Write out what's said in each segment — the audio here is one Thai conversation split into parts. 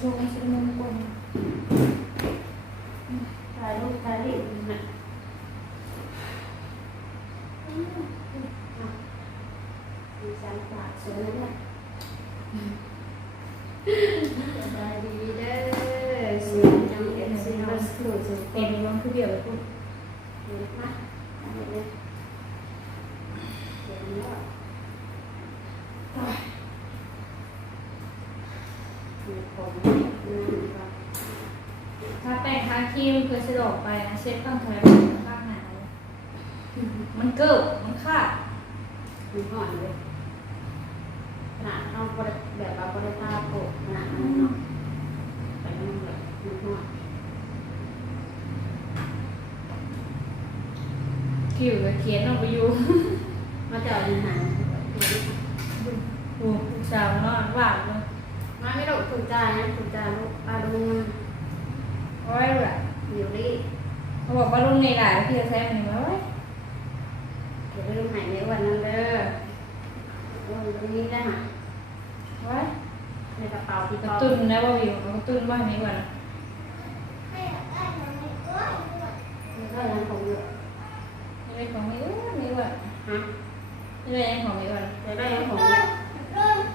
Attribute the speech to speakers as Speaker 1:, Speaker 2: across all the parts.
Speaker 1: พวกนี้ชิมงคลถ่ายรูปถ่ายรูปนะมีสามปากสวยนะสบายดีเด้อเสียงจังเอ็นซีมาสคูจะเป็นยังคือเดียวกับคุณเห็นไหมเห็นไหมเห็นแล้ว
Speaker 2: ถ้าแป้งทาครีมเคยสลบไปนะเช็ดต้องเทยข้างหนาวมันเกิบมันขาด
Speaker 1: มีห่อนเลยขนาดเราบริแบบว่าบริภาพโปะขนาดนั้นเนาะไปนั่งแบบมีห่อน
Speaker 2: คิวกับเขียนออกไปอยู่
Speaker 1: มาเจาะยิงหาง
Speaker 2: โอ้ลูกสาวนอนหวานเลย
Speaker 1: มาไม่ต้องถูกใจนะถูกใจลูกปลาดุง
Speaker 2: เอาไว้แบบ
Speaker 1: อยู่นี่
Speaker 2: เขาบอกว่าลุงในหลายพี่จะใช้มันมาไว้
Speaker 1: เดี๋ยวไปดูหายในวันนั้นเด้อวันตรงนี้ได้ไหม
Speaker 2: เอาไว้
Speaker 1: ในกระเป๋าที่
Speaker 2: กระ
Speaker 1: เขา
Speaker 2: ตุ้นนะว่าอยู่กระตุ้นบ้านนี้ก่อน
Speaker 1: ก็ยังคงอยู่
Speaker 2: นี่เป็นของนี้ด้วยนี่ก่อน
Speaker 1: ฮะ
Speaker 2: นี่เป็นยังของนี้ก่อน
Speaker 1: เดี๋ยวได้ยังคง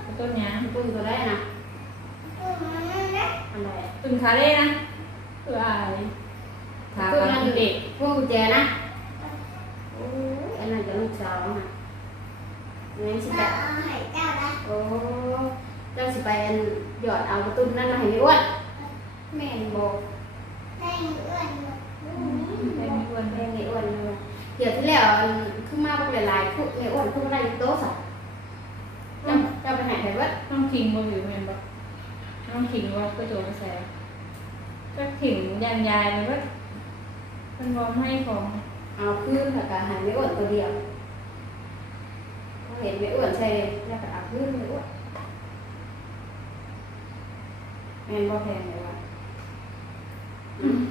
Speaker 2: กระตุ้นยัง
Speaker 1: ตุ้งก็ได้นะ อันใด
Speaker 2: ตุ้นขาเล่นะตัวอะไรขา
Speaker 1: ตุ้ง
Speaker 2: กับ
Speaker 1: นั่น
Speaker 2: เด็ก
Speaker 1: พวกกุญแจนะโอ้ยอันนั้นจะลูกสาวนะนี่สิแบบโอ้เจ้าสิไปอันหยอดเอาประตูนั่นมาให้ไม่อ้วนแม่นบอก
Speaker 2: เป็นมีอ้วน
Speaker 1: แม่ไม่อ้วนเลยเดี๋ยวที่แล้วอันขึ้นมาพวกหลายๆคู่ไม่อ้วนคู่ได้อยู่โต๊ะสักเจ้าเจ้าไปไหนไปวัด
Speaker 2: น้องคิงบ่อยู่แม่นบ่น้องคิงว่าก็ โจกระแสก็ถิงยันยายเลยว่ามันบอมให้ของ
Speaker 1: เอาคืนแล้วก็หันไม่อ้วนตัวเดียวเขาเห็นไม่อ้วนใช่แล้วก็เอาคืนไม่อ้วนแม่นบ่แพงเลยว่ะ
Speaker 2: อืม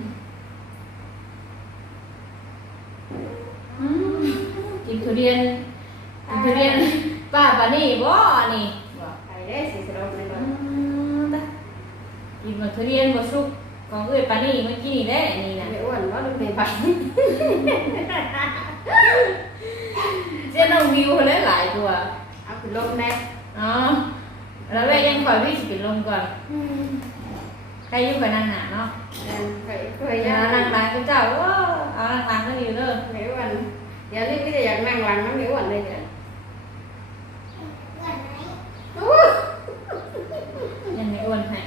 Speaker 2: กินทุเรียนกินทุเรียนป้าปานี่บ่นี่
Speaker 1: บอกไปได้สิสะดวกเลย
Speaker 2: อื
Speaker 1: บ่
Speaker 2: มตะ กินมาทุเรียนบ่สุกของเอ้ยปานี่เมื่อกี้นี่แหละนี่นะ
Speaker 1: ไม่อ้วนว่าลูกไม่ไป
Speaker 2: เจ้าน้องวิวเขาเลยหลายตัว
Speaker 1: เอาขึ้นลงแน่
Speaker 2: อ๋อแล้วแม่ยังคอยวิ่งสิเป็นลมก่อนใครอยู่กับนางหนาเนาะ
Speaker 1: เคยเคย
Speaker 2: อ
Speaker 1: ยั
Speaker 2: ย่างนั่งหลังก็เจ้าโอ้เอานั่งหลังก็อยู่เด้อ
Speaker 1: ไม่อ้วนเดี๋ยวนี้พี่จะอยากนั่งหลังน้ำไม่อ้วนเลยเนี่ย
Speaker 2: ยังไม่อ้วนให้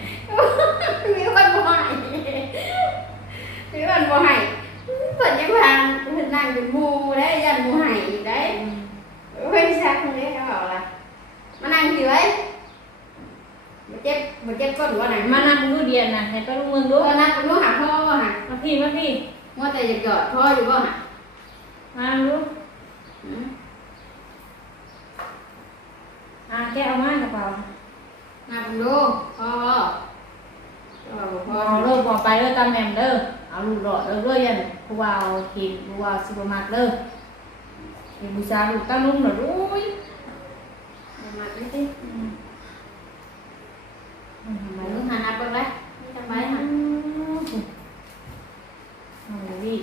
Speaker 1: มีคนบ่ให้มีคนบ่ให้เปิดยังพางเพิ่นนั่งเป็นหมู่ได้ยันหมู่ให้อีกได้เฮ้ยซักนี่เขาบอกล่ะมานั่งสิไว้บ่เจ็บบ่เจ็บก้นบ่นั่ง
Speaker 2: มานั่งดูเดียนนะให้ไปลูกเมือง
Speaker 1: ดู
Speaker 2: ดู
Speaker 1: นั่งดูหาพ่อบ่หา
Speaker 2: มาพี่มาพี่
Speaker 1: มัวแต่จะหยอดพ่ออยู่บ่หา
Speaker 2: มาดู
Speaker 1: อืม
Speaker 2: อะ แกเอามากระเป๋า
Speaker 1: นั่งดูพ่อพ่อบ่พ่
Speaker 2: บ
Speaker 1: อ
Speaker 2: อกเลิกบอกไปเด้อตามแมมเด้อเอาลูกหลอดเลิกเด้อยันผู้ว่าเห็นผู้ว่าซูเปอร์มาร์ทเลิกเห็นบูชาลูกตั้งลุ่มหน่อยดูย
Speaker 1: มาดิสิ
Speaker 2: อืมอืมทำไม
Speaker 1: ไป
Speaker 2: ลู
Speaker 1: ลู
Speaker 2: ก
Speaker 1: กหานับเบิ่งไว้นี่ทำไมหา
Speaker 2: เอาดิ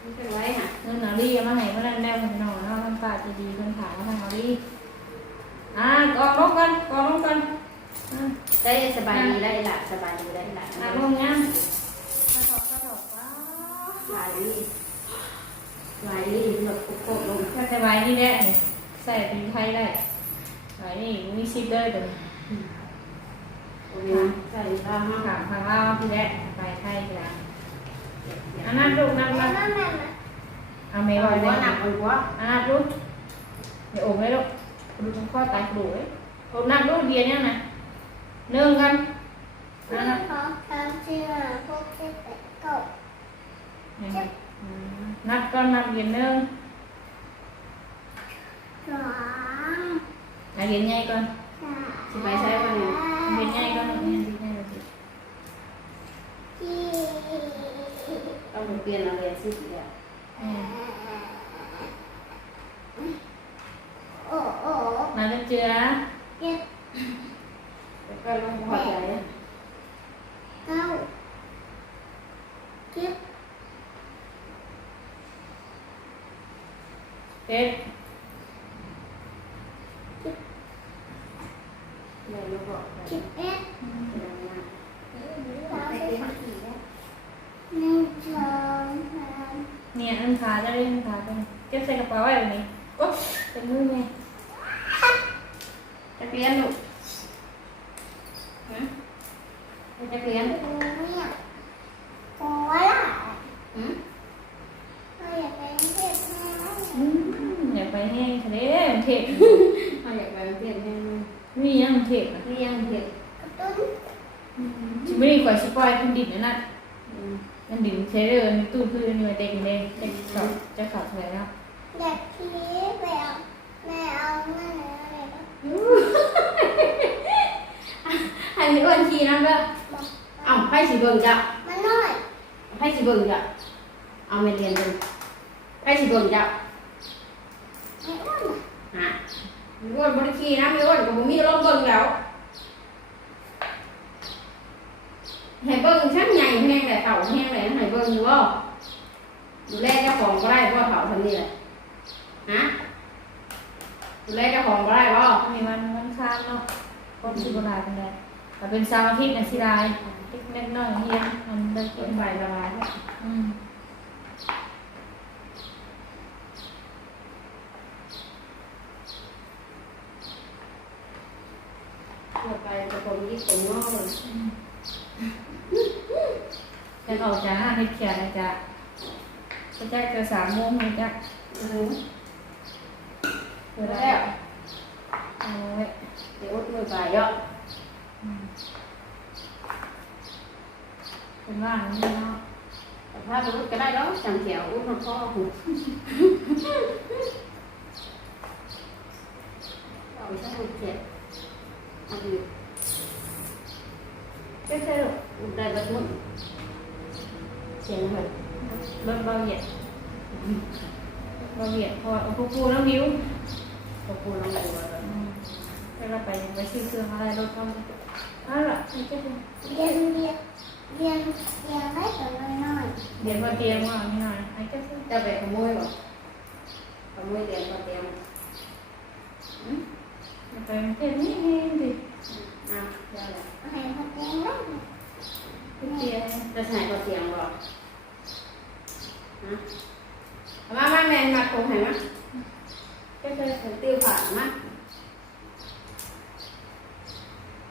Speaker 1: นี่ทำไมหา
Speaker 2: เงินเอาดิเอามาให้เมื่อนั้นแม่คนนอนเนาะมันฝากดีๆคนถามว่าทางเอาดิ อะกองลงกันกองลงกันอะ
Speaker 1: ได้สบายดีได้หละสบายดีได้หละ
Speaker 2: อะลงยังกระถอกกระถอกว้า
Speaker 1: สบายดีสบายดีหลบกุ๊กกุ๊กลง
Speaker 2: ถ้าแต่ไว้นี่แหละนี่ใส่เป็นไทยได้ไว้นี่มีชิปเด้อเดี๋ยว
Speaker 1: ตรงนี้ใส่ตามมา
Speaker 2: ถามทางเราพี่แหละไปไทยกันอันนั้นลูกนั่งนั่งเอาไม่
Speaker 1: ไห
Speaker 2: ว
Speaker 1: ไหว
Speaker 2: เลย
Speaker 1: ว่าหนักกว่า
Speaker 2: อันนั้นลูกเดี๋ยวโอ้ไม่ลูก ดูตรงข้อตายกระดูกเลยโอ้นั่งลูกเดียวเนี่ยนะเนื่องกันอันนั้นอืมนัดก่อนนัดเรียนเนื่องนัดเรียนใหญ่ก่อน
Speaker 1: สบายใช่ป่ะเนี่ย
Speaker 2: เรียนใหญ่ก่อนเรียนใหญ่ก่อนสิ
Speaker 1: ต้องเปลี่ยนเอาเรียนสิเดียว
Speaker 2: มาเป็นเจือเจ็ด
Speaker 1: แล้วก็งหัวใจ
Speaker 2: เก้า
Speaker 1: เจ็
Speaker 3: ดเจ็
Speaker 1: ดสิบ
Speaker 3: เอ็ด
Speaker 2: เนี่ยอันขาจะเล่นขาไปเก็บใส่กระเป๋าไว้แบบนี้ก็เป็นมือไง
Speaker 1: เรียนลูกฮะจะเรียน
Speaker 3: โอ้เนี่ยโอ้ล่ะ
Speaker 1: อืม
Speaker 3: เราอยากไปเทศแม่ไหม
Speaker 2: อืมอยากไปแห้งทะเลเทพ
Speaker 1: เขาอยากไปเรียนแน่
Speaker 2: มียังเทพอะ
Speaker 1: เรียนเรียน
Speaker 3: กระตุ้น
Speaker 2: ชิไม่ได้กว่าสปอยคุณดิบนะนั่น
Speaker 1: อืม
Speaker 2: มันดิบเทเลอร์ในตู้พื้นนี่มาเด็กเลยจะขาดจะขาดอะไรแล้ว
Speaker 3: อยากขี่ไปเอาแม่เอาแม่อะไรก็
Speaker 1: ให้มีอ้วนขี่นั่งเด้อ
Speaker 3: บอก
Speaker 1: เอ้าให้สิเบิ่งจ้ะ
Speaker 3: มันน้อย
Speaker 1: ให้สิเบิ่งจ้ะเอาไปเรียนเบิ่งให้สิเบิ่งจ้ะ
Speaker 3: ไม่อ้วนอะ
Speaker 1: ฮะมีอ้วนบ่ได้ขี่นะมีอ้วนก็บ่มีลมเบิ่งแล้วให้เบิ่งชั้นใหญ่แห้งแต่เฒ่าแห้งเลยให้เบิ่งอยู่บ่ดูแลเจ้าของก็ได้บ่เฒ่าทำนี่แหละฮะดูแลเจ้าของก็ได้บ่
Speaker 2: มีวันวันค้างเนาะคนสิบลายเป็นไร แต่เป็นสาวอาทิตย์นะสิลายเล็กน้อยเฮียนมันได้
Speaker 1: เปิ
Speaker 2: กิ
Speaker 1: ด
Speaker 2: น
Speaker 1: ไฟ
Speaker 2: ไป
Speaker 1: ระบาย
Speaker 2: อืม
Speaker 1: เปิดไฟตะโกนยิ่งตรงนอกเลย
Speaker 2: จะออกจากห้างเฮ็ดแขนนะจ๊ะก็จะเจอสามโมงเลยจ้ะ
Speaker 1: อือ
Speaker 2: เจอ
Speaker 1: แล้
Speaker 2: แล้ว
Speaker 1: ว
Speaker 2: เอาไว้
Speaker 1: เดี๋ยวมือไปเยอะ
Speaker 2: อืม เป็นว่างนี่เนาะ
Speaker 1: ถ้ารู้ก็ได้แล้วจังเขียวอุ้มพ่อหูเอาไปใช้ลูกเจ็ดเอาไปเจ๊เจ๊ลูกได้บัดนุ่นเสียงเหมือน
Speaker 2: เบิ่งเบาเหยียดเบาเหยียดพอเอาปูปูแล้ววิว
Speaker 1: ตะปูลงไปว่า
Speaker 2: อืมให้เราไปไปซื้อเครื่องอะไรรถเข้าเอาล่ะนี่ก็เป็น
Speaker 3: เรียน เรียนเรียนได้แต่น้อย
Speaker 2: เดี๋ยวมาเตรียมว่านี่หน่อยไอ้ก็ซื้อ
Speaker 1: จะไปขโมยหรอขโมยเรียนก็เตรียมอืม
Speaker 2: ไปเห็นนี่เองดิ
Speaker 1: อะเดี๋ยวแหละ
Speaker 3: ๆให้พักเองได้
Speaker 2: วเตรียม
Speaker 1: จะใส่ก็เตรียมหรอฮะเอามามาแมนมาโคงให้มาก็จะติ้วผ่านมา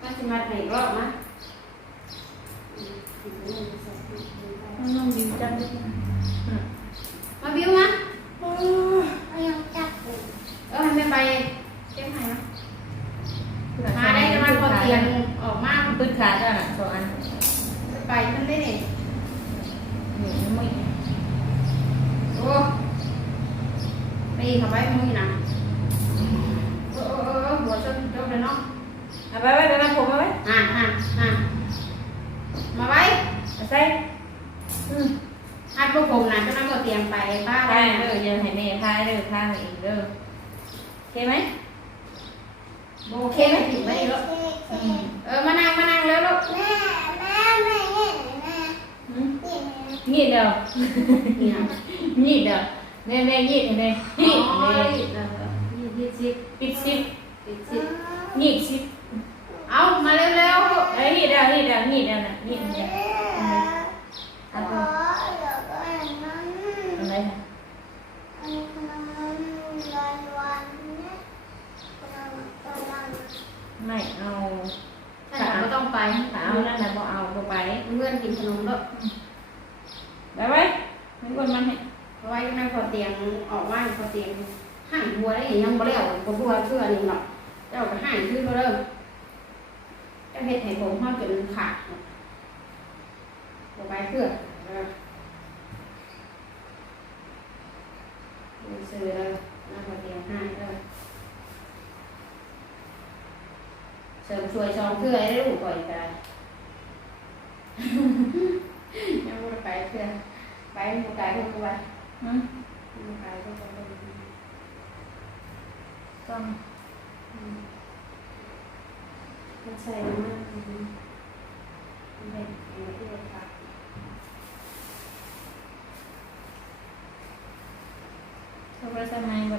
Speaker 1: มาสิมาให้รอบมา
Speaker 2: น้องดิวจังเลยอืม
Speaker 1: มาบิ้วมา
Speaker 3: อืมเรายังจับอยู่
Speaker 1: เออให้แม่ไปเก็บให้มามาได้จะมาพอเตียงออกมา
Speaker 2: ปืนขาจ้ะสองอัน
Speaker 1: ไปมันได้เนี่ย
Speaker 2: หนูไม่
Speaker 1: โอ้ตีเข้าไปมือนะเออเออเออหัวชนจบเลยเนาะ
Speaker 2: เอาไปไว้เดี๋ยวนะผมเอาไว้
Speaker 1: อ่าอ่าอ่ามาไว้
Speaker 2: เอาใส่อืม
Speaker 1: อัดพว กผมนะจะนั่งก็เตรียมไปบ้าน
Speaker 2: ได้เด้ออย่าให้แม่พายเด้อพายเองเด้อโอเคไหม
Speaker 1: โอเคไหมถึงไหมลูก
Speaker 3: เค้ก
Speaker 2: อื
Speaker 3: เค้
Speaker 2: ม
Speaker 3: ก
Speaker 1: เออมานั่งมานั่งแล้วลูก
Speaker 3: แม่แม่แม่เห็นแม่
Speaker 2: อืม
Speaker 3: เห็น
Speaker 2: งีดเด้อ
Speaker 1: นี่นะ
Speaker 2: งีดเด้อแม่แม่งีดให้แม่
Speaker 1: โอ้
Speaker 2: งีด
Speaker 1: ยเออยี่ยี่สิบ
Speaker 2: ปิดซิป
Speaker 1: สิบสิบ
Speaker 2: งีดซิป
Speaker 1: เอามาเร็วเร็ว
Speaker 2: เอ้ยงีดเด้องีดเด้องีดเด้อน่ะงีดเด้อ
Speaker 3: ขออยากได้นั้น
Speaker 2: อะไรนะ
Speaker 3: อันนี้ขนมวันวันเนี่ยขนมวันวัน
Speaker 2: ไม่เอา
Speaker 1: ถ้าเราไม่ต้องไป
Speaker 2: ถ้าเอานั่นน่ะบ่เอาบ่ไป
Speaker 1: เพื่อนกินขนมแล้ว
Speaker 2: ได้ไว้ไม่กวนมันให้
Speaker 1: เอาไว้นั่งพอเตียงออกว่าพอเตียงห่างบัวได้ยังบ่แล้วก็บัวเพื่อนี่หรอกเจ้าก็ห่างขึ้นมาเริ่มเจ้าเฮ็ดให้ผมห้าจนขาดบ่ไปเพื่อเออซื้อเลยนั่งพอเตียงให้เลยเสริมช่วยชองเพื่อให้ได้ลูกก่อยกันยังไม่ได้ไปเพื่อไปหมู่ไก่พวกกูไป
Speaker 2: อืม
Speaker 1: หมู่ไก่พวกกูไป
Speaker 2: ต้อง
Speaker 1: มันใส่มากอืมมันเป็นอย่างที่เราท
Speaker 2: เขาไปทำไมบ่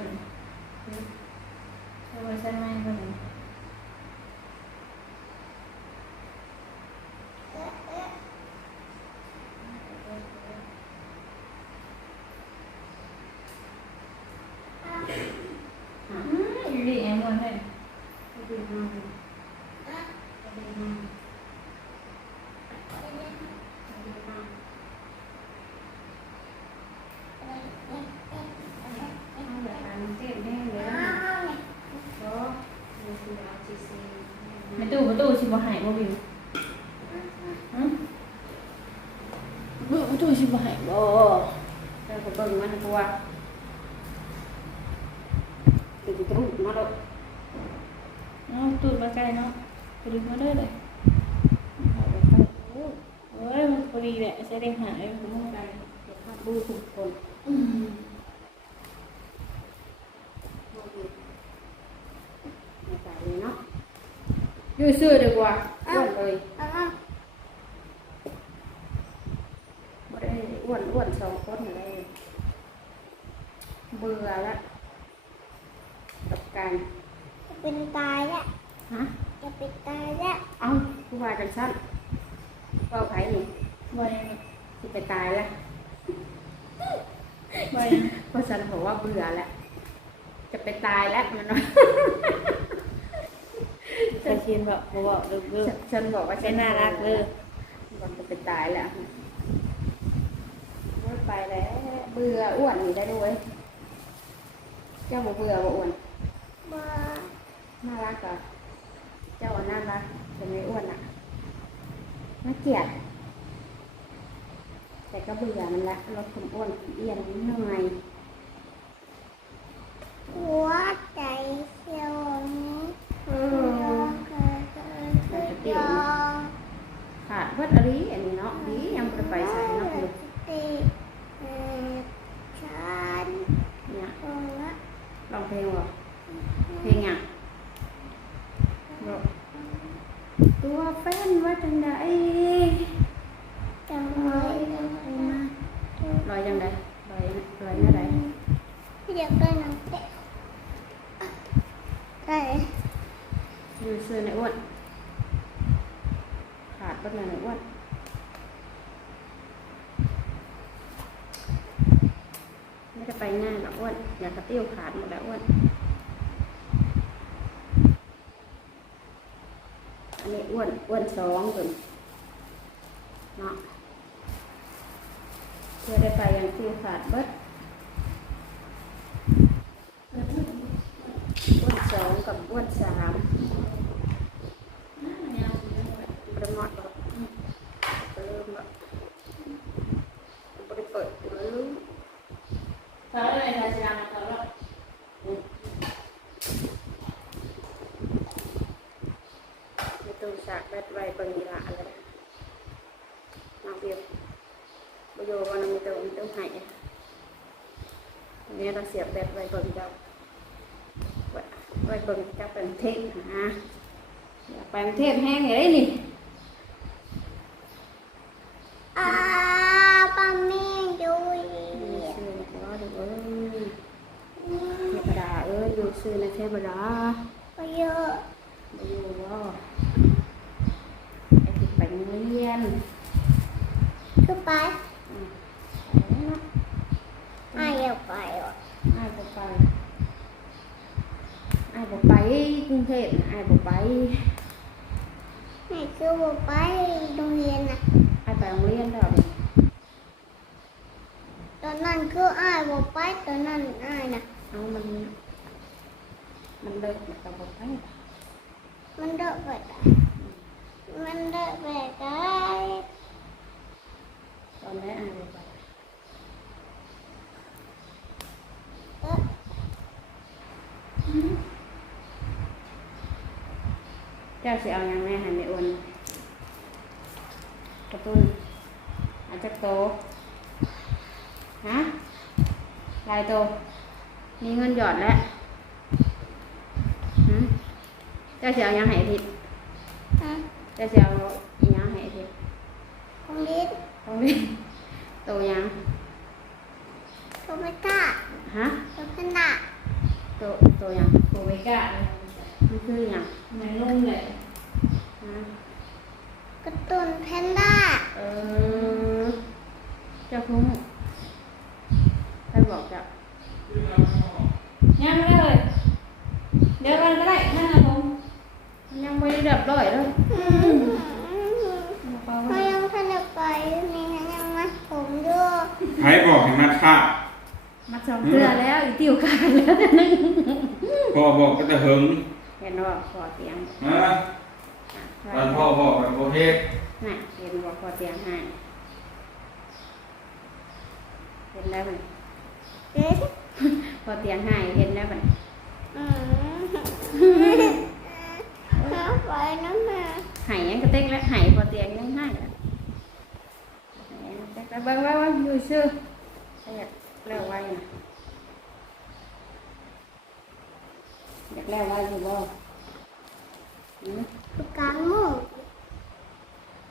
Speaker 2: ได้ประตูสิบ่ใหายบ่วิวฮะเบิ่งประตูสิบ่ใหายบ่
Speaker 1: เจ้าก็เบิ่งมันกลัวติดตรุมาแล้ว
Speaker 2: เอาตูดมาไกลเนาะไปดึงมาเลยเลยเอ้ยมันพอดีแหละใช้เด้งหายผมมองไกล
Speaker 1: เดี๋ยวพาดูทุกคน
Speaker 2: อืม
Speaker 1: ในใจเลยเนาะ อยู่ซื่อดีกว่าอ้วนเลย
Speaker 3: เอามา
Speaker 1: บ่ได้อ้วนอ้วนสองคนเลยเบื่อละกับการ
Speaker 3: จะเป็นตายแล้ว
Speaker 1: ฮะ
Speaker 3: จะเป็นตายล้ว
Speaker 1: เอ้าผู้ว่ากันสั้นเป้าไผ่นี่
Speaker 2: ไว้
Speaker 1: สิไปตายแล้ว
Speaker 2: ไว้
Speaker 1: เพราะฉันบอกว่าเบื่อแล้วจะไปตายแล้วมันว่า
Speaker 2: ใส่เชียนแบบบ่บอกเด้อเด้อ
Speaker 1: ฉันฉันบอกว่า
Speaker 2: ใช้น่ารักเด้อ
Speaker 1: บอกจะไปตายแล้วไม่ไปแล้วเบื่ออ้วนนี่ได้ด้วยเจ้าบ่เบื่อบ่อ้วน
Speaker 3: มา
Speaker 1: น่ารักเหรอเจ้าน่ารักแต่ไม่อ้วนอะน่าเกลียดแต่ก็เบื่อมันละลดความอ้วนเอียนเหนื่อย
Speaker 3: หัวใจเสียวนี้
Speaker 1: เอ
Speaker 3: ย
Speaker 1: อ
Speaker 3: องเกิดเกิดเกิดยอง
Speaker 1: ขาดเบิดอะไรอันนี้เนาะดียังบ่ไปใส่เนาะลูก
Speaker 3: ติเอ่อฉัน
Speaker 1: เนี่ย
Speaker 3: คงละ
Speaker 1: ลองเพลงบ่เพลงอะบอกตัวแฟนว่าจังได
Speaker 3: จังเลยนะ
Speaker 1: ลอยจังไดลอยลอยหน้าใด
Speaker 3: เดี๋ยวก็น้องเตะได้
Speaker 1: อยู่ซื้อในอ้วนขาดเบิดเลยในอ้วนไม่ได้ไปง่ายหรอกอ้วนอยากกระติ้วขาดหมดแล้วอ้วนอั นนี้อ้วนอ้วนสองถึงเนาะเพื่อได้ไปอย่างติ้วขาดเบิดอ้วนสองกับอ้วนสามประมาทเริ่มแบบบริเปิดลืม
Speaker 2: เขาเลยทาชาเขาแล้ว
Speaker 1: ไม่ต้องสากแบด ไว้เบิ่งอีละอะไรน้องเบียวบโยวันนี้ต้องต้องห้อันนี้เราเสียบแบดไว้เบิ่งเจ้าไว้ไว้เบิ่เจ้าเป็นเทพนะอยาไปกรุงเทพแห้งอย่างนี้นี่
Speaker 3: อาปามีดูย
Speaker 1: อยู่ซื้อนเทวดาเอ้ยเทวดาเอ้ยอยู่ซื้อในเทวดาไปรงเยน
Speaker 3: ก็ไป
Speaker 1: อืมไปเนาะ
Speaker 3: ไม่อยากไปอ
Speaker 1: ยบ่ไปอ้ายเทพนะอ้าย
Speaker 3: ว่า ไปโรงเรียนนะ
Speaker 1: อ้ายไปโรงเรียนแล้วนี่
Speaker 3: ตอนนั้นคืออ้ายว่าไปตอนนั้นอ้ายนะ
Speaker 1: เอา มันได
Speaker 3: อะแบบได้
Speaker 1: ตอนแรกอ้ายบ่ไป
Speaker 3: เออ
Speaker 1: เจ้าสิเอายังแม่ให้แม่โอนกระตุ้นอาจจะโตฮะลายโต มีเงินหยอดแล้วเจ้าสิเอายังห้อาทิตย์
Speaker 3: ฮะ
Speaker 1: เจ้าสิเอาหยังให้อาทิตย์
Speaker 3: โรงเรียน
Speaker 1: ตรงนี้โตยัง
Speaker 3: โทไม่กล้า
Speaker 1: ฮะ
Speaker 3: โทขนาด
Speaker 1: โตโตยัง
Speaker 2: โบเวก้าเลย
Speaker 1: มันคือยัง
Speaker 2: ไม่นุ่มเลย
Speaker 1: ฮะ
Speaker 3: กระตุนแพนด้า
Speaker 1: เออเจ้าคุ้งใครบอกจ้ะ
Speaker 2: ย่างไม่ได้เลยเดี๋ยวกันก็ได้นั่นนะผม
Speaker 1: ยังไม่ได้เรียบร้อยเลย
Speaker 2: เบา
Speaker 3: เขายังทันได้ไปมีทั้งยังมัดผมด้วย
Speaker 4: ใครบอกให้มาท่า
Speaker 1: มาสองเทือแล้วอีติวกายแล้วนึง
Speaker 4: พอบอกก็จะหึง
Speaker 1: เห็นว่าขอเสียง
Speaker 4: นะ
Speaker 1: ข
Speaker 4: ตอนพ่อบอกกับโอเทศ
Speaker 1: น่ะเห็นบอกพอเตียงให้เห็นแล้วไหม
Speaker 3: เอ๊ะ
Speaker 1: พอเตียงให้เห็นแล้วไหม
Speaker 3: อืมเอา ไปนะแม่
Speaker 1: หายยังกระเต็กแล้วหายพอเตียงยังให้แล้วหายยังกระเต็กแล้วเบิ้งไว้ว่าอยู่ซื่อถ้าอยากแล้วไว้นะอยากแล้วไว้อยู่บ่อืม
Speaker 3: กลางมุ้ง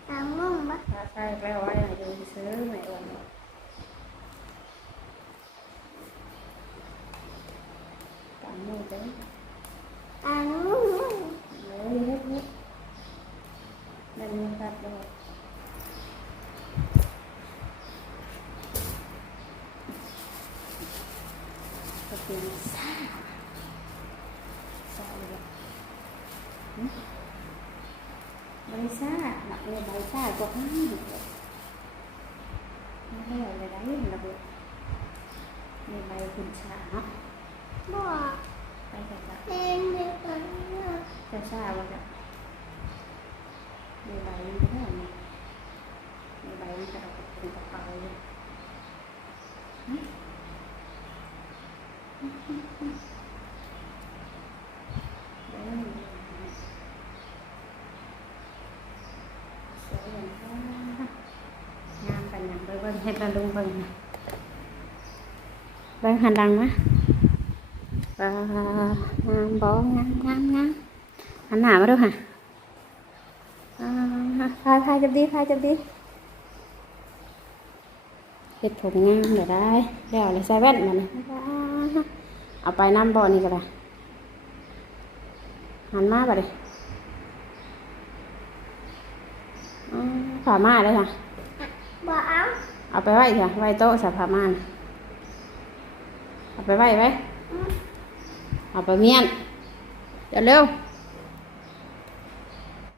Speaker 3: กลางมุ้งปะ
Speaker 1: ถ้าใช่แล้วไว้นะอยู่ซื่อไม่อ้วนหรอกตามมือเด้อก
Speaker 3: ลางมุ้ง
Speaker 1: เฮ้ยเฮ็ดเฮ็ดนั่นมีตัดแล้วก็เป็นซ่าซ่าเลยหึใบซ่าหนักเลยใบซ่าก็ห้ามไม่ได้อะไรได้ระเบิด มีใบคุณชาเนาะ
Speaker 3: บอก
Speaker 1: ไปกันละ
Speaker 3: เพลงเด็กกันเนี่ย
Speaker 1: จะซ่าว่าจะมีใบ มันก็ได้นี่มีใบมันก็เอาไปเป็นกระเป๋าเลยหึเดี๋ยวมันสวยอย่างนั้นงามกันอย่างเบิ่งๆให้ตาลุงเบิ่งนะเบิ่งหันดังนะอ่างามบ่งามงามงามหันหน้ามาดูค่ะอ่าพายพายจับดีพายจับดีเห็ดผมงามเดี๋ยวได้เดี๋ยวเลยใส่แว่นมาเนี่ยเอาไปน้ำบ่อนี่ก็ได้หันมาไปเลยอ่าผ่ามาเลยค่ะ
Speaker 3: บอกเอา
Speaker 1: เอาไปไว้ค่ะ ไว้โต๊ะสับผ่าม่าน เอาไปไว้ไหมเอาไปเมียน เดี๋ยวเร็ว